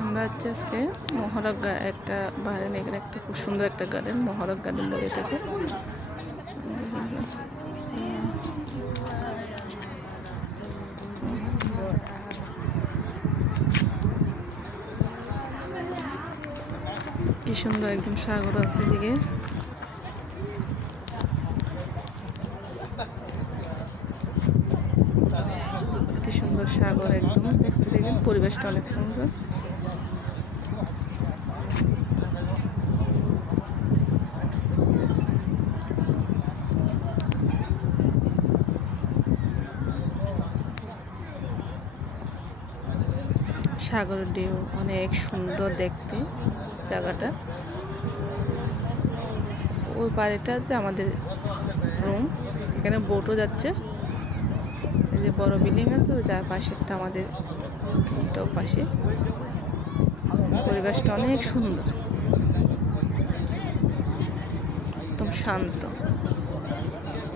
আমরা হচ্ছে আজকে মহরক একটা বাগান, এখানে একটা খুব সুন্দর একটা গার্ডেন, মহরক গার্ডেন বলে এটাকে। কি সুন্দর একদম সাগর আছে এদিকে। কি সুন্দর সাগর একদম, দেখতে দেখেন পরিবেশটা অনেক সুন্দর। সাগরের ঢেউ অনেক সুন্দর দেখতে জায়গাটা। ওই পাড়েটাতে আমাদের রুম, এখানে বোটও যাচ্ছে। এই যে বড় বিল্ডিং আছে ওই যার পাশেরটা আমাদের রুমটাও পাশে। পরিবেশটা অনেক সুন্দর, একদম শান্ত।